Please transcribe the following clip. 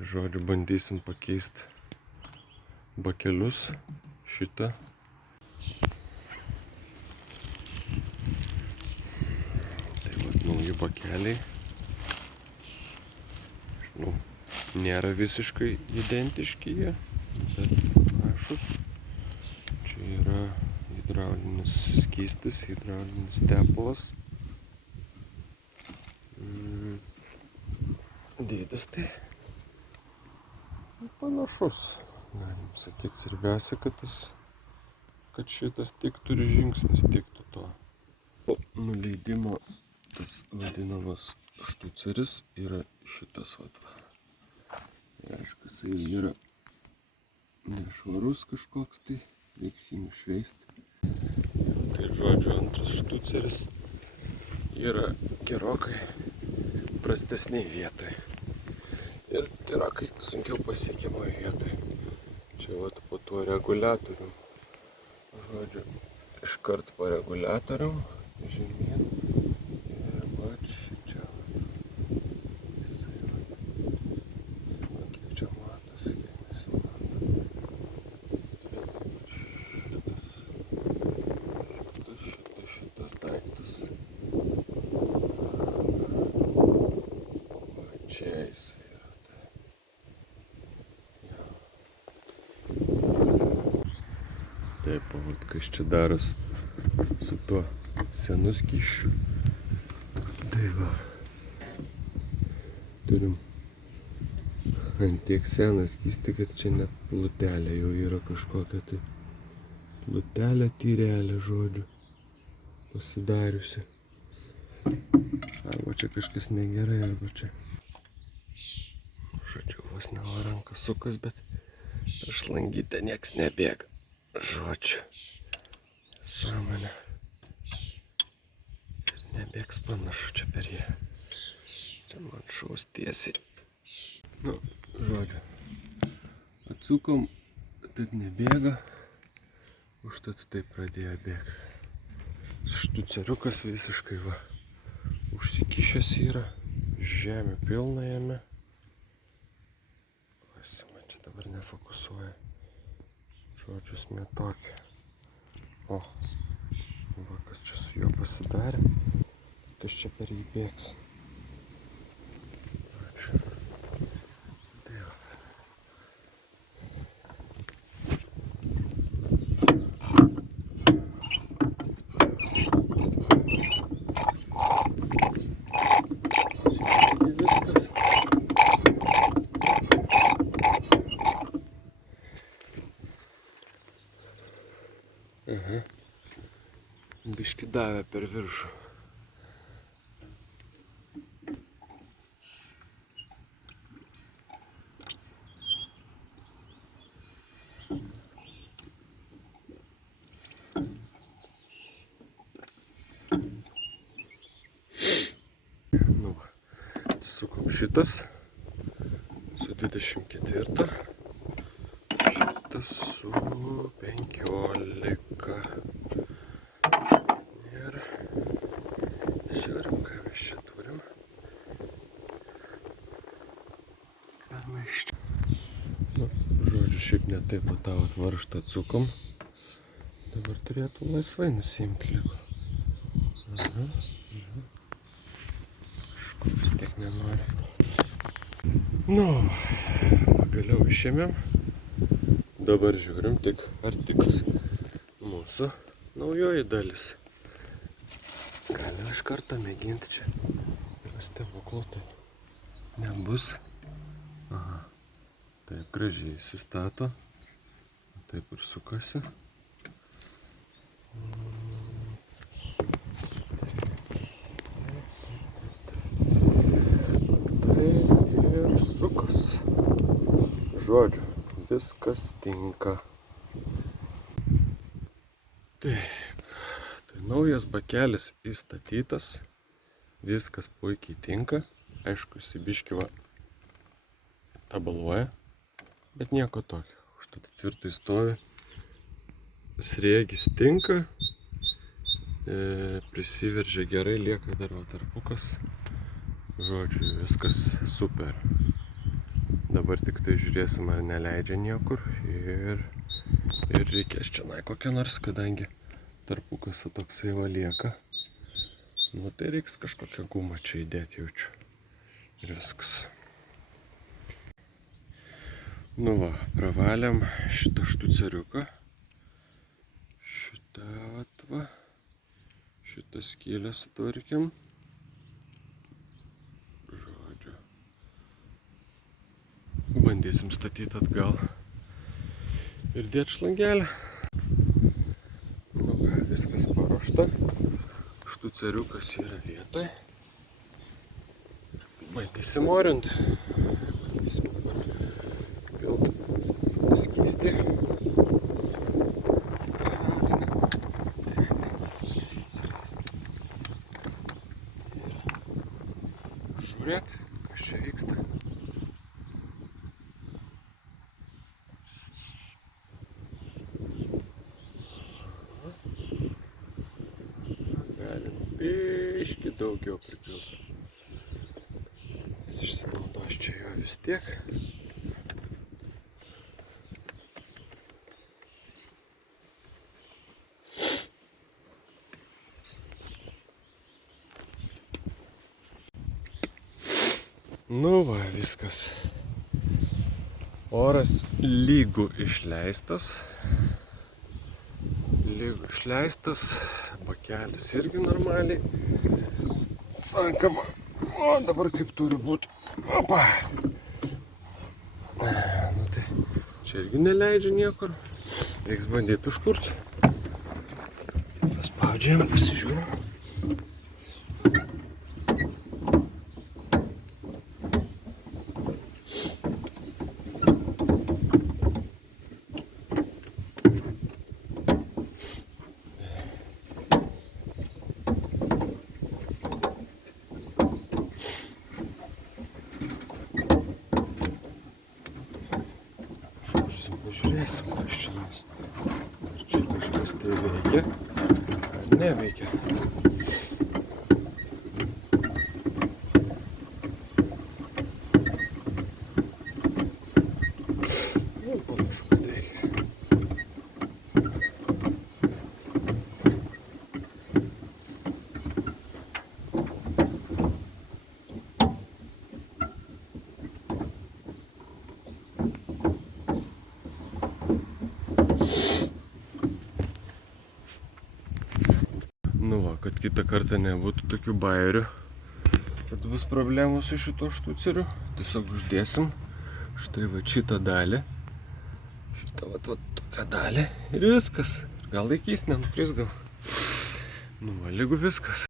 Tai žodžiu, bandysim pakeisti bakelius šitą. Tai vat nauji bakeliai. Žinau, nėra visiškai identiški jie, bet panašus. Čia yra hidraulinis skystis, hidraulinis tepalas. Dydis tai panašus, galim sakyti. Svarbiausia, kad šitas tiktų ir žingsnis tiktų to. Po nuleidimo tas vadinamas štuceris yra šitas vat. Aišku, jisai yra nešvarus kažkoks, tai reiks jį nušveisti. Tai žodžiu, antras štuceris yra gerokai prastesnėj vietoj ir gerokai sunkiau pasiekiamoje vietoj. Čia vat po tuo reguliatorium, žodžiu, iškart po reguliatorium žemyn ir vat šičia jisai vat, nežinau kiek čia matosi, kiek nesimato. Šitas daiktas. Čia jisai yra. Taip, vat kas čia daros su tuo senu skysčiu. Tai va, turim ant tiek seną skystį, kad čia net plutelė jau yra kažkokia tai. Plutelė tyrelė, žodžiu, pasidariusi. Arba čia kažkas negerai, arba čia. Žodžiu, vos ne ranka sukas, bet per šlangytę nieks nebėga. Žodžiu, sąmonė. Nebėgs panašu čia per jį. Čia man šaus tiesiai. Nu, žodžiu, atsukom, taip nebėga. Užtat taip pradėjo bėgti. Štuceriukas visiškai va. Užsikišęs yra. Žemė pilna jame. Man čia dabar nefokusuoja. Žodžiu, esmė tokia. O, va, kas čia su juo pasidarė. Kas čia per jį bėgs. Žodžiu. Tai va. Aha. Biški davė per viršų. Nu va, sukom šitas su 24. Šitas su 15. Ir žiūrim, ką mes čia turim. Ką mes čia. Nu, žodžiu, šiaip ne taip tą varžtą atsukom. Dabar turėtų laisvai nusiimti liko. Aha. Kažkur vis tiek nenori. Nu, pagaliau išėmėm. Dabar žiūrim tik, ar tiks mūsų naujoji dalis. Galim iš karto mėginti čia. Stebuklo tai nebus. Aha. Taip gražiai įsistato. Taip ir sukasi. Tai ir sukas. Žodžiu, viskas tinka. Taip, tai naujas bakelis įstatytas, viskas puikiai tinka, aišku, jisai biškį va tabaluoja, bet nieko tokio, užtat tvirtai stovi, sriegis tinka, prisiveržia gerai, lieka dar va tarpukas, žodžiu, viskas super. Dabar tik tai žiūrėsim, ar neleidžia niekur. Ir reikės čia kokią nors, kadangi tarpukas toksai va lieka. Nu tai reiks kažkokią gumą čia įdėti, jaučiu. Ir viskas. Nu va, pravalėm šitą štuceriuką. Šitą va. Šitą skylę sutvarkėm. Žodžiu. Bandysim statyti atgal. Ir dėti šlangelę. Nu ką, viskas paruošta. Štuceriukas yra vietoj. Bandysim orinti. Bandysim dabar pilt skystį. Žiūrėt, kas čia vyksta. Galim biškį daugiau pripilti. Jis išsinaudos čia jo vis tiek. Nu va, viskas. Oras lygų išleistas. Bakelis irgi normaliai. Sankama. O dabar kaip turi būti. Opa. Nu tai čia irgi neleidžia niekur. Reiks bandyti užkurti. Paspaudžiam, pasižiūrim. Pažiūrėsim, kas čia nes. Ar čia kažkas tai veikia, ar neveikia. Nu, panašu, kad veikia. Nu va, kad kitą kartą nebūtų tokių bairių, kad bus problemų su šito štuceriu, tiesiog uždėsim štai va šitą dalį, šitą va tokią dalį ir viskas. Gal laikys, nenukris gal. Nu va, lygu viskas.